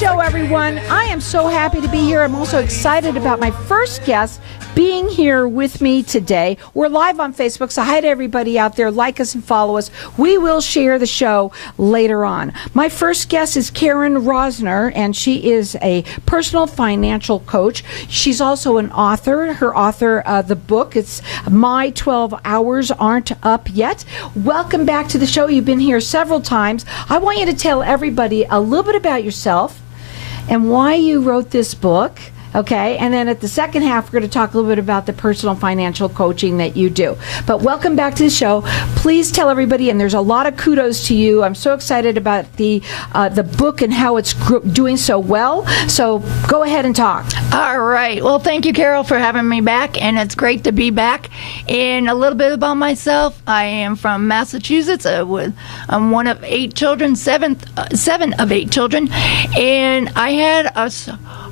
show, everyone. I am so happy to be here. I'm also excited about my first guest being here with me today. We're live on Facebook, so hi to everybody out there. Like us and follow us. We will share the show later on. My first guest is Karen Rosner, and she is a personal financial coach. She's also an author. Her author of the book, it's My 12 Hours Aren't Up Yet. Welcome back to the show. You've been here several times. I want you to tell everybody a little bit about yourself and why you wrote this book. Okay, and then at the second half, we're going to talk a little bit about the personal financial coaching that you do. But welcome back to the show. Please tell everybody, and there's a lot of kudos to you. I'm so excited about the book and how it's doing so well. So go ahead and talk. All right. Well, thank you, Carol, for having me back, and it's great to be back. And a little bit about myself. I am from Massachusetts. I'm one of 8 children, seven of 8 children, and I had a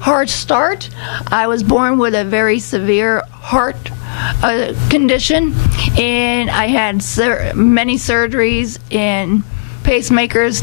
hard start. I was born with a very severe heart condition, and I had many surgeries and pacemakers,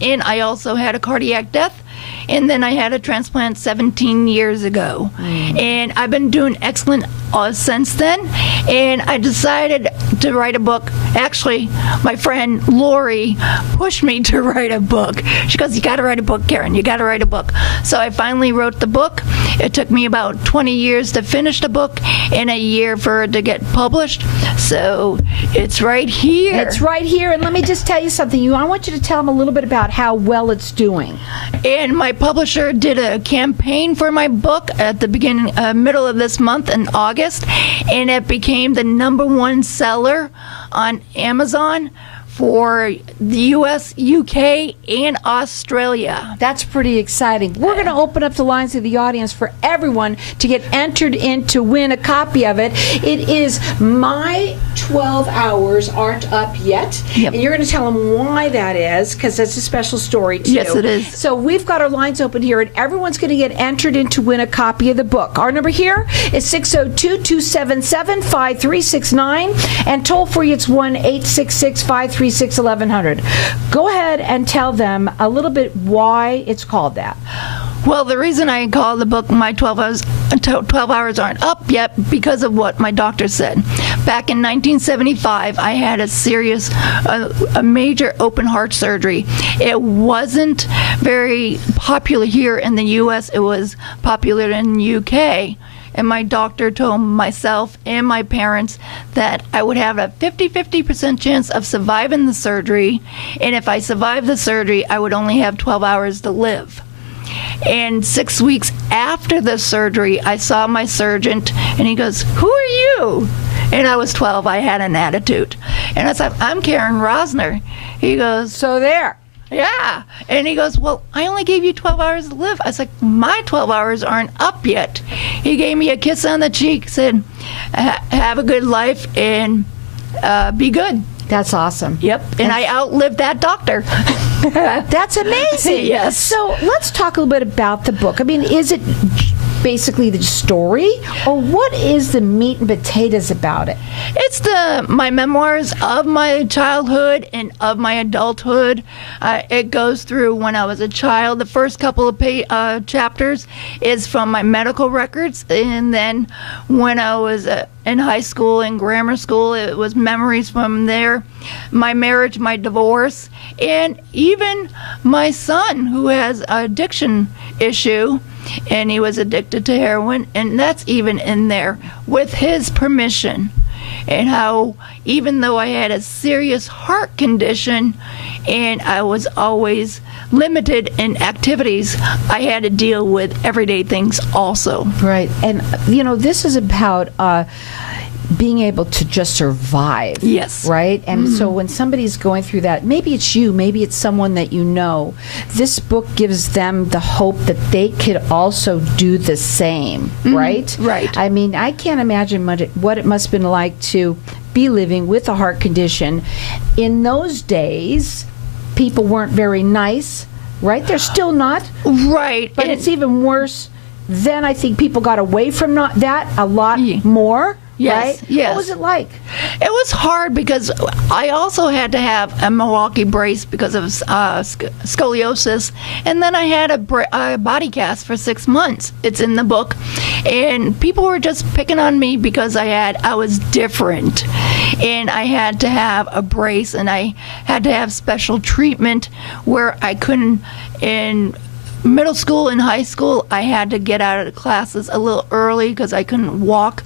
and I also had a cardiac death, and then I had a transplant 17 years ago. And I've been doing excellent since then, and I decided to write a book. Actually, my friend Lori pushed me to write a book. She goes, "You got to write a book, Karen. You got to write a book." So I finally wrote the book. It took me about 20 years to finish the book and a year for it to get published. So it's right here. It's right here, and let me just tell you something. I want you to tell them a little bit about how well it's doing. And my publisher did a campaign for my book at the middle of this month in August, and it became the #1 seller on Amazon for the U.S., U.K., and Australia. That's pretty exciting. We're going to open up the lines of the audience for everyone to get entered in to win a copy of it. It is My 12 Hours Aren't Up Yet. Yep. And you're going to tell them why that is, because that's a special story, too. Yes, it is. So we've got our lines open here, and everyone's going to get entered in to win a copy of the book. Our number here is 602-277-5369, and toll free it's 1-866-536-1100. Go ahead and tell them a little bit why it's called that. Well, the reason I call the book My 12 Hours Aren't Up Yet, because of what my doctor said. Back in 1975, I had a major open heart surgery. It wasn't very popular here in the U.S. It was popular in the U.K., and my doctor told myself and my parents that I would have a 50% chance of surviving the surgery, and if I survived the surgery, I would only have 12 hours to live. And 6 weeks after the surgery, I saw my surgeon, and he goes, "Who are you?" And I was 12. I had an attitude. And I said, "I'm Karen Rosner." He goes, "So there." Yeah. And he goes, "Well, I only gave you 12 hours to live." I was like, "My 12 hours aren't up yet." He gave me a kiss on the cheek, said, "Have a good life and be good." That's awesome. Yep. And I outlived that doctor. That's amazing. Yes. So let's talk a little bit about the book. I mean, is it basically the story, or what is the meat and potatoes about it? It's my memoirs of my childhood and of my adulthood. It goes through when I was a child. The first couple of chapters is from my medical records, and then when I was in high school and grammar school, it was memories from there. My marriage, my divorce, and even my son, who has an addiction issue, and he was addicted to heroin, and that's even in there with his permission. And how even though I had a serious heart condition and I was always limited in activities, I had to deal with everyday things also. Right. And this is about being able to just survive. Yes. Right? And so when somebody's going through that, maybe it's you, maybe it's someone that you know, this book gives them the hope that they could also do the same, right? Right. I mean, I can't imagine what it must have been like to be living with a heart condition. In those days, people weren't very nice, right? They're still not. Right. But it's even worse. Then I think people got away from that a lot more. Yes, right? yes. What was it like? It was hard because I also had to have a Milwaukee brace because of scoliosis, and then I had a body cast for 6 months. It's in the book, and people were just picking on me because I was different, and I had to have a brace, and I had to have special treatment where I couldn't. In middle school and high school, I had to get out of the classes a little early because I couldn't walk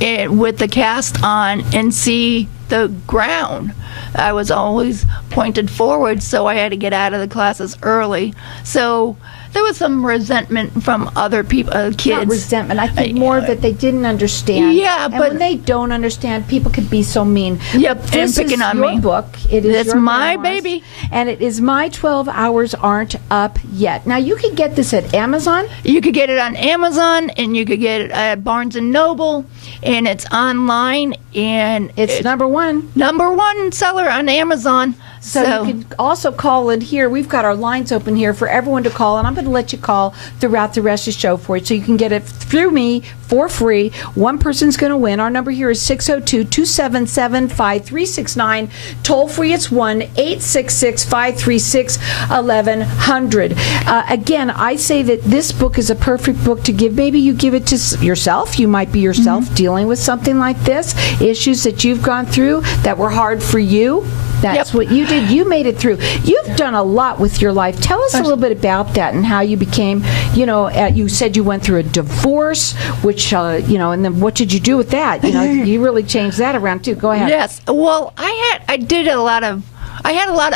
with the cast on and see the ground. I was always pointed forward, so I had to get out of the classes early. So there was some resentment from other people, kids. Not resentment. I think more that they didn't understand. Yeah, and but when they don't understand, people can be so mean. Yep, But this and picking is on your me. book. It is It's your my memoirs, baby. and it is My 12 Hours Aren't Up Yet. Now you can get this at Amazon. You could get it on Amazon, and you could get it at Barnes & Noble, and it's online, and It's number one. number one seller on Amazon. So you can also call in here. We've got our lines open here for everyone to call, and I'm going to let you call throughout the rest of the show for you. So you can get it through me for free. One person's going to win. Our number here is 602-277-5369. Toll free, it's 1-866-536-1100. Again, I say that this book is a perfect book to give. Maybe you give it to yourself. You might be yourself dealing with something like this, issues that you've gone through that were hard for you. That's what you did. You made it through. You've done a lot with your life. Tell us a little bit about that and how you became, you said you went through a divorce, which, and then what did you do with that? You really changed that around too. Go ahead. Yes. Well, I had a lot of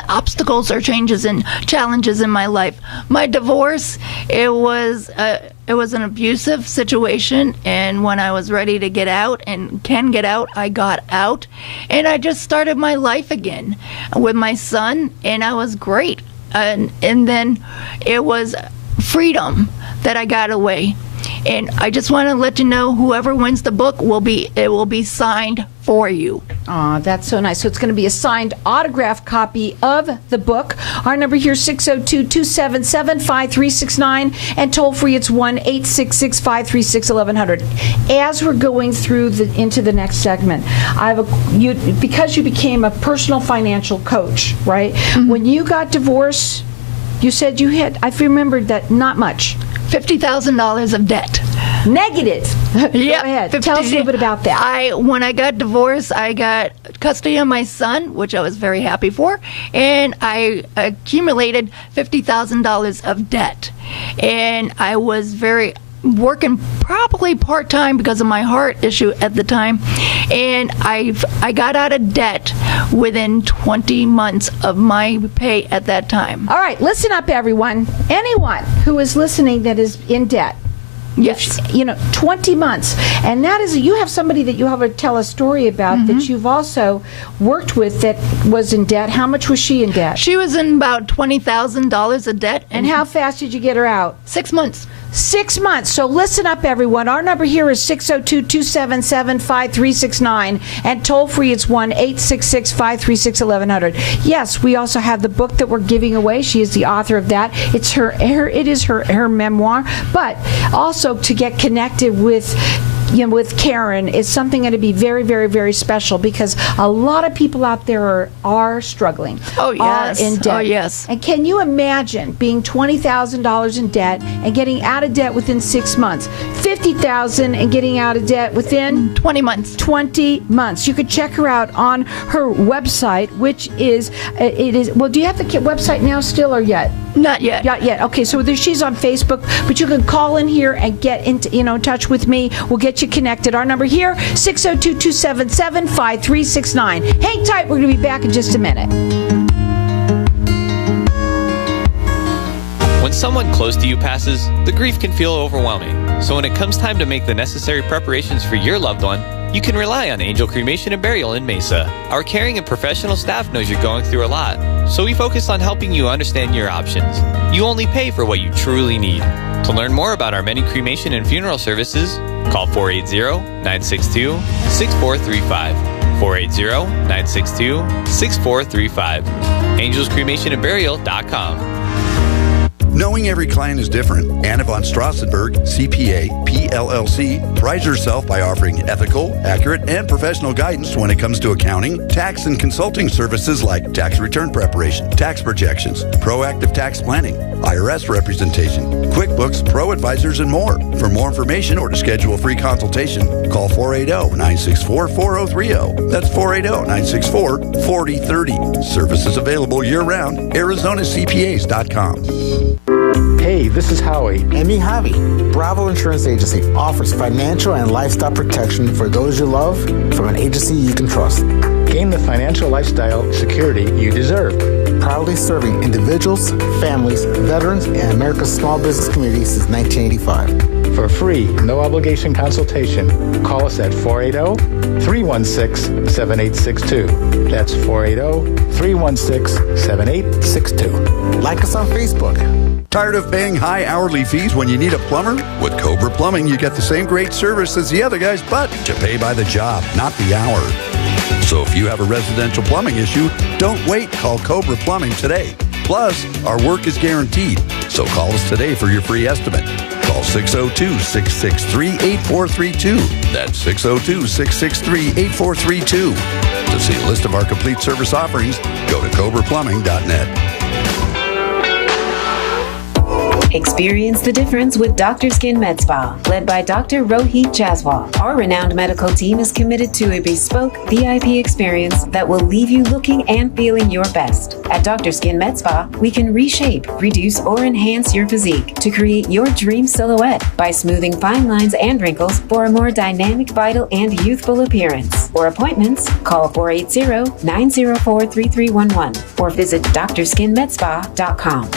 obstacles or changes and challenges in my life. My divorce, it was an abusive situation, and when I was ready to get out and can get out, I got out, and I just started my life again with my son, and I was great. And then it was freedom that I got away. And I just want to let you know, whoever wins the book will be signed for you. Oh, that's so nice. So it's going to be a signed autographed copy of the book. Our number here is 602-277-5369, and toll free it's 1-866-536-1100. As we're going through into the next segment, because you became a personal financial coach, right? Mm-hmm. When you got divorced, you said you had, I remembered that, not much. $50,000 of debt. Negative. Yeah. Go ahead. Tell us a little bit about that. When I got divorced, I got custody of my son, which I was very happy for, and I accumulated $50,000 of debt. And I was working probably part-time because of my heart issue at the time, and I got out of debt within 20 months of my pay at that time. All right, listen up, everyone. Anyone who is listening that is in debt, yes, 20 months, and that is, you have somebody that you have to tell a story about that you've also worked with that was in debt. How much was she in debt? She was in about $20,000 of debt. And how fast did you get her out? 6 months. 6 months. So listen up, everyone. Our number here is 602-277-5369, and toll free it's 1-866-536-1100. Yes, we also have the book that we're giving away. She is the author of that. It is her memoir, but also to get connected with Karen is something going to be very, very, very special, because a lot of people out there are struggling. Oh, yes. Are in debt. Oh, yes. And can you imagine being $20,000 in debt and getting out of debt within 6 months? $50,000 and getting out of debt within 20 months. 20 months. You could check her out on her website, which is well, do you have the website now still or yet? Not yet. Not yet. Okay, so she's on Facebook, but you can call in here and get into touch with me. We'll get you connected. Our number here, 602-277-5369. Hang tight. We're going to be back in just a minute. When someone close to you passes, the grief can feel overwhelming. So when it comes time to make the necessary preparations for your loved one, you can rely on Angel Cremation and Burial in Mesa. Our caring and professional staff knows you're going through a lot, so we focus on helping you understand your options. You only pay for what you truly need. To learn more about our many cremation and funeral services, call 480-962-6435. 480-962-6435. AngelsCremationandBurial.com. Knowing every client is different, Anna von Strassenberg, CPA, PLLC, prides herself by offering ethical, accurate, and professional guidance when it comes to accounting, tax, and consulting services like tax return preparation, tax projections, proactive tax planning, IRS representation, QuickBooks, Pro Advisors, and more. For more information or to schedule a free consultation, call 480-964-4030. That's 480-964-4030. Services available year-round. ArizonaCPAs.com. Hey, this is Howie. And me, Javi. Bravo Insurance Agency offers financial and lifestyle protection for those you love from an agency you can trust. Gain the financial lifestyle security you deserve. Proudly serving individuals, families, veterans, and America's small business community since 1985. For a free, no-obligation consultation, call us at 480-316-7862. That's 480-316-7862. Like us on Facebook. Tired of paying high hourly fees when you need a plumber? With Cobra Plumbing, you get the same great service as the other guys, but you pay by the job, not the hour. So if you have a residential plumbing issue, don't wait. Call Cobra Plumbing today. Plus, our work is guaranteed. So call us today for your free estimate. Call 602-663-8432. That's 602-663-8432. To see a list of our complete service offerings, go to cobraplumbing.net. Experience the difference with Dr. Skin Med Spa, led by Dr. Rohit Jaswal. Our renowned medical team is committed to a bespoke VIP experience that will leave you looking and feeling your best. At Dr. Skin Med Spa, we can reshape, reduce, or enhance your physique to create your dream silhouette by smoothing fine lines and wrinkles for a more dynamic, vital, and youthful appearance. For appointments, call 480-904-3311 or visit drskinmedspa.com.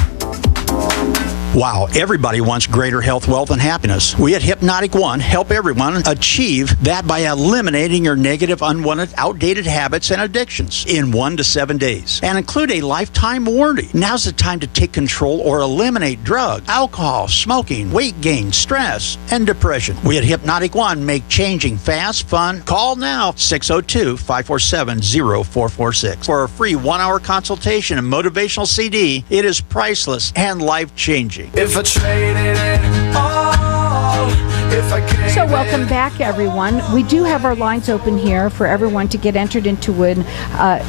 Wow, everybody wants greater health, wealth, and happiness. We at Hypnotic One help everyone achieve that by eliminating your negative, unwanted, outdated habits and addictions in 1 to 7 days and include a lifetime warranty. Now's the time to take control or eliminate drugs, alcohol, smoking, weight gain, stress, and depression. We at Hypnotic One make changing fast, fun. Call now, 602-547-0446 for a free 1-hour consultation and motivational CD. It is priceless and life-changing. If I traded it all, if I gave So welcome back, everyone. We do have our lines open here for everyone to get entered into it.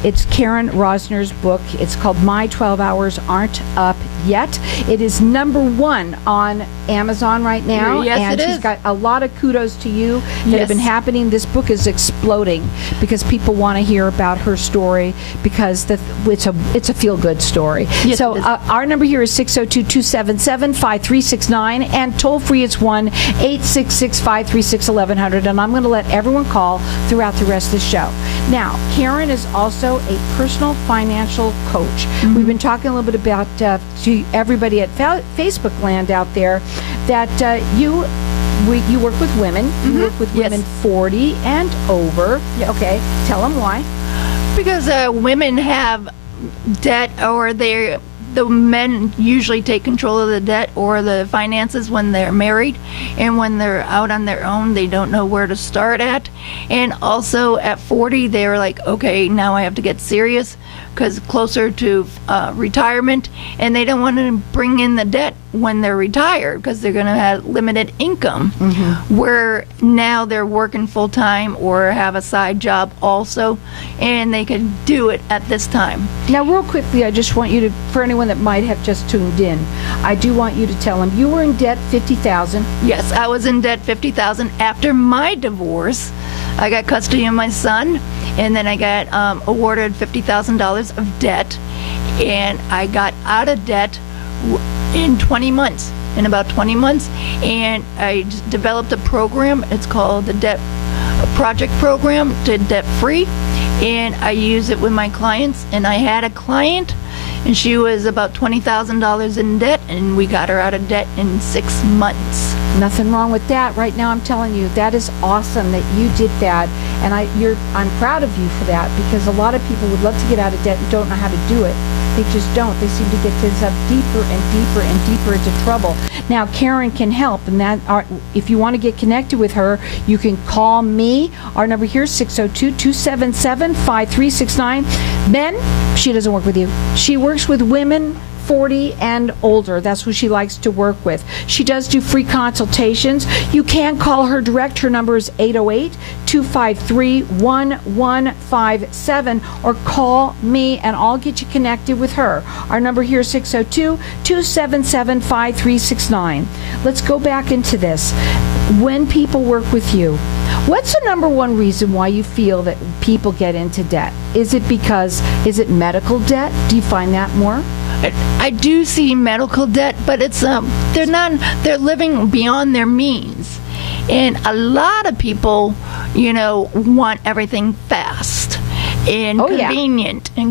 It's Karen Rosner's book. It's called My 12 Hours Aren't Up Yet. It is #1 on Amazon right now. Yes, and it she's is. got a lot of kudos to you that have been happening. This book is exploding because people want to hear about her story because it's a feel-good story. Yes, so it is. our number here is 602-277-5369 and toll-free it's 1-866-536-1100, and I'm going to let everyone call throughout the rest of the show. Now, Karen is also a personal financial coach. Mm-hmm. We've been talking a little bit about to everybody at Facebook land out there that you work with women. Mm-hmm. You work with women 40 and over. Yeah, okay, tell them why. Because women have debt, or the men usually take control of the debt or the finances when they're married, and when they're out on their own, they don't know where to start at. And also at 40, they're like, okay, now I have to get serious because closer to retirement, and they don't want to bring in the debt when they're retired because they're going to have limited income. Mm-hmm. Where now they're working full time or have a side job also, and they can do it at this time. Now, real quickly, I just want you to, for anyone that might have just tuned in, I do want you to tell them you were in debt $50,000. Yes, I was in debt $50,000 after my divorce. I got custody of my son, and then I got awarded $50,000 of debt, and I got out of debt in 20 months, in about 20 months, and I developed a program. It's called the Debt Project Program to Debt Free, and I use it with my clients. And I had a client, and she was about $20,000 in debt, and we got her out of debt in 6 months. Nothing wrong with that. Right now, I'm telling you, that is awesome that you did that, and I'm proud of you for that, because a lot of people would love to get out of debt and don't know how to do it. They just don't. They seem to get themselves deeper and deeper and deeper into trouble. Now, Karen can help, and if you want to get connected with her, you can call me. Our number here is 602-277-5369. Men, she doesn't work with you. She works with women 40 and older. That's who she likes to work with. She does do free consultations. You can call her direct. Her number is 808-253-1157, or call me and I'll get you connected with her. Our number here is 602-277-5369. Let's go back into this. When people work with you, what's the number one reason why you feel that people get into debt? Is it medical debt? Do you find that more? I do see medical debt, but it's they're living beyond their means. And a lot of people, want everything fast and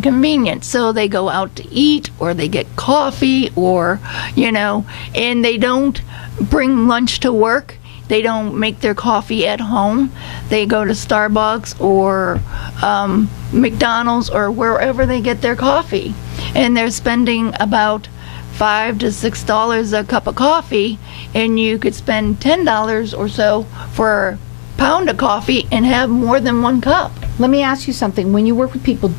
convenient. So they go out to eat, or they get coffee, or, and they don't bring lunch to work. They don't make their coffee at home. They go to Starbucks or McDonald's or wherever they get their coffee. And they're spending about $5 to $6 a cup of coffee, and you could spend $10 or so for a pound of coffee and have more than one cup. Let me ask you something. When you work with people,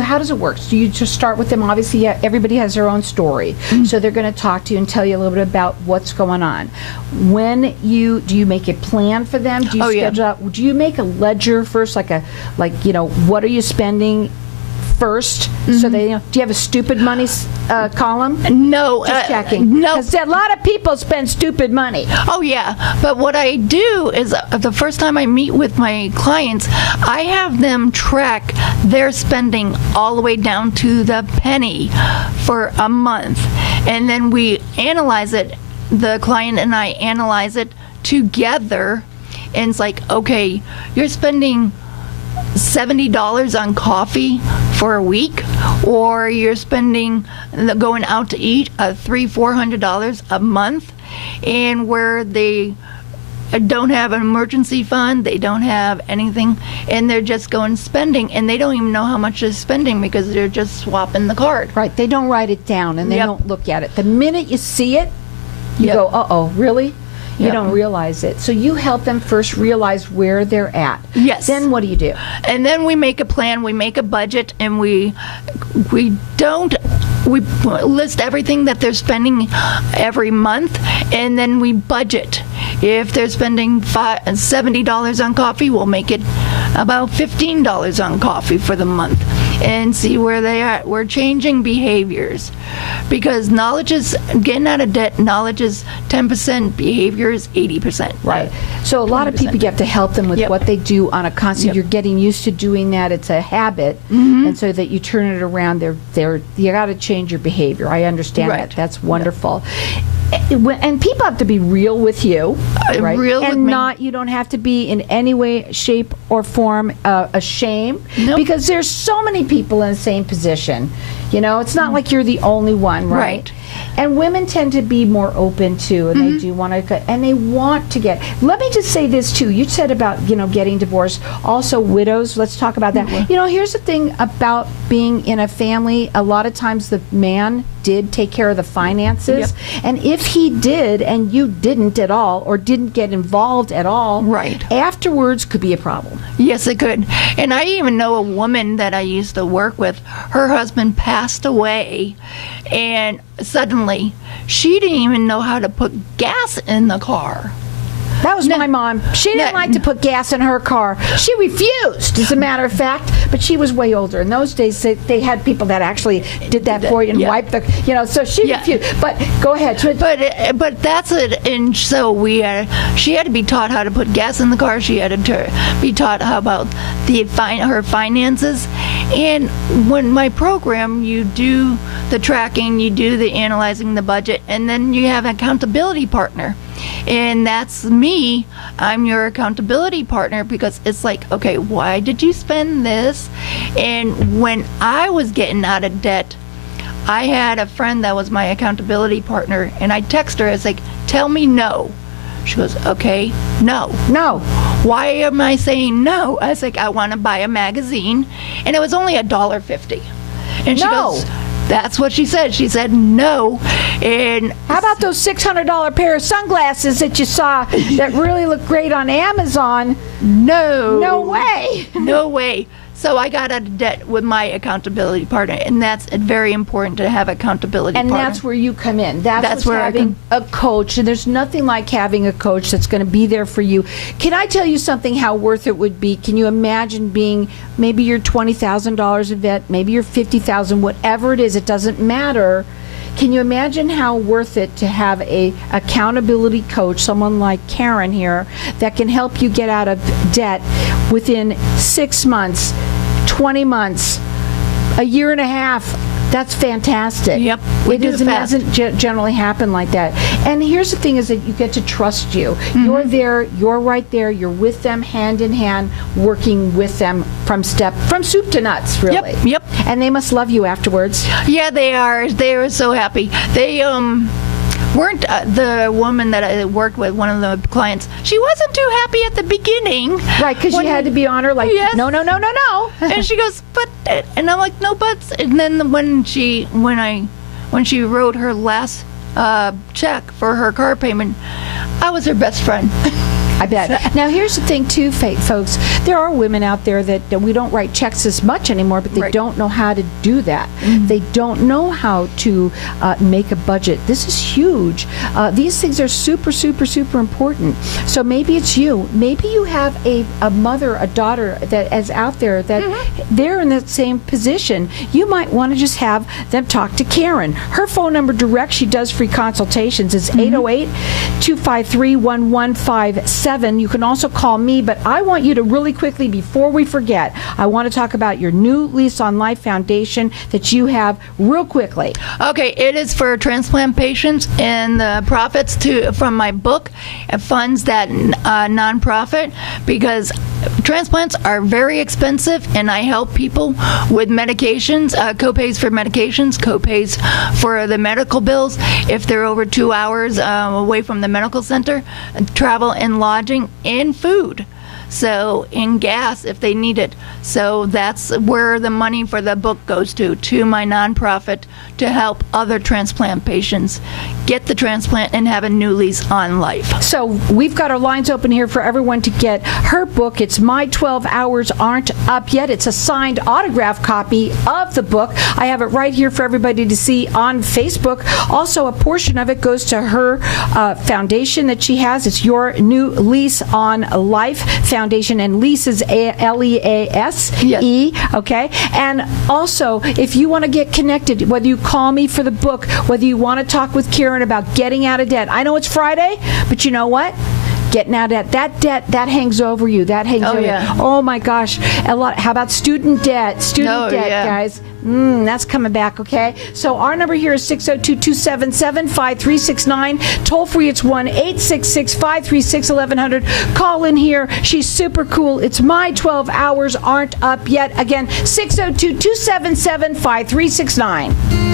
how does it work? Do you just start with them? Obviously, everybody has their own story. Mm-hmm. So they're going to talk to you and tell you a little bit about what's going on. Do you make a plan for them? Do you schedule out? Do you make a ledger first, what are you spending first? Mm-hmm. So do you have a stupid money column? No. Just checking. No. Because a lot of people spend stupid money. Oh, yeah. But what I do is the first time I meet with my clients, I have them track their spending all the way down to the penny for a month. And then we analyze it. The client and I analyze it together. And it's like, okay, you're spending $70 on coffee for a week, or you're spending going out to eat $300-400 a month, and where they don't have an emergency fund, they don't have anything, and they're just going spending, and they don't even know how much they're spending because they're just swapping the card. Right, they don't write it down and they don't look at it. The minute you see it, you go, uh-oh, really? You don't realize it. So you help them first realize where they're at. Yes. Then what do you do? And then we make a plan, we make a budget, and we list everything that they're spending every month, and then we budget. If they're spending $70 on coffee, we'll make it about $15 on coffee for the month and see where they are. We're changing behaviors, because knowledge is getting out of debt. Knowledge is 10%, behavior is 80%. Right. So a lot of people, you have to help them with what they do on a constant. You're getting used to doing that. It's a habit, and so that you turn it around. You got to change your behavior. I understand that. That's wonderful. And people have to be real with you, right? You don't have to be in any way, shape, or form ashamed, because there's so many people in the same position. It's not like you're the only one, right? And women tend to be more open too, and they do want to, and they want to get. Let me just say this too. You said about getting divorced. Also, widows. Let's talk about that. Here's the thing about being in a family. A lot of times, the man did take care of the finances, and if he did and you didn't at all, or didn't get involved at all, afterwards could be a problem. Yes, it could. And I even know a woman that I used to work with. Her husband passed away, and suddenly she didn't even know how to put gas in the car. That was my mom. She didn't like to put gas in her car. She refused, as a matter of fact, but she was way older. In those days, they had people that actually did that for you and wiped the, so she refused. But go ahead. But that's it. And so she had to be taught how to put gas in the car. She had to be taught how about her finances. And when my program, you do the tracking, you do the analyzing, the budget, and then you have an accountability partner. And that's me. I'm your accountability partner, because it's like, okay, why did you spend this? And when I was getting out of debt, I had a friend that was my accountability partner, and I text her, I was like, tell me no. She goes, okay, no. Why am I saying no? I was like, I want to buy a magazine, and it was only $1.50. And she goes, that's what she said. She said no. And how about those $600 pair of sunglasses that you saw that really look great on Amazon? No. No way. No way. So I got out of debt with my accountability partner, and that's very important to have accountability and partner. that's where you come in. That's what's where having a coach, and there's nothing like having a coach that's going to be there for you. Can I tell you something, how worth it would be? Can you imagine being, maybe you're $20,000 in debt, maybe you're $50,000, whatever it is, it doesn't matter. Can you imagine how worth it to have a accountability coach, someone like Karen here, that can help you get out of debt within 6 months, 20 months, a year and a half? That's fantastic. Yep, we do it fast. doesn't generally happen like that. And here's the thing is that you get to trust you. Mm-hmm. You're there, you're right there, you're with them hand in hand, working with them from soup to nuts, really. Yep. And they must love you afterwards. Yeah, they are. They are so happy. They weren't the woman that I worked with, one of the clients. She wasn't too happy at the beginning. Right, because you had to be on her like, yes. no. And she goes, but, and I'm like, no buts. And then when she wrote her last check for her car payment, I was her best friend. I bet. Now, here's the thing, too, folks. There are women out there that we don't write checks as much anymore, but they Right. don't know how to do that. Mm-hmm. They don't know how to make a budget. This is huge. These things are super, super, super important. So maybe it's you. Maybe you have a mother, a daughter that is out there that they're in the same position. You might want to just have them talk to Karen. Her phone number direct, she does free consultations, is 808-253-1157. You can also call me, but I want you to really quickly, before we forget, I want to talk about your new Lease on Life Foundation that you have real quickly. Okay, it is for transplant patients, and the profits from my book funds that nonprofit, because transplants are very expensive, and I help people with medications, co-pays for medications, co-pays for the medical bills if they're over 2 hours away from the medical center, travel and lodging and food. So, in gas if they need it. So that's where the money for the book goes to my nonprofit, to help other transplant patients get the transplant and have a new lease on life. So we've got our lines open here for everyone to get her book. It's My 12 Hours Aren't Up Yet. It's a signed autograph copy of the book. I have it right here for everybody to see on Facebook. Also, a portion of it goes to her foundation that she has. It's Your New Lease on Life Foundation, and lease is Lease. Yes. Okay? And also, if you want to get connected, whether you call me for the book, whether you want to talk with Karen about getting out of debt. I know it's Friday, but you know what? Getting out of debt, that hangs over you. That hangs over yeah. you. Oh my gosh. A lot. How about student debt? Student debt, yeah. guys. That's coming back, okay? So our number here is 602-277-5369. Toll free, it's 1-866-536-1100. Call in here. She's super cool. It's My 12 Hours Aren't Up Yet. Again, 602-277-5369.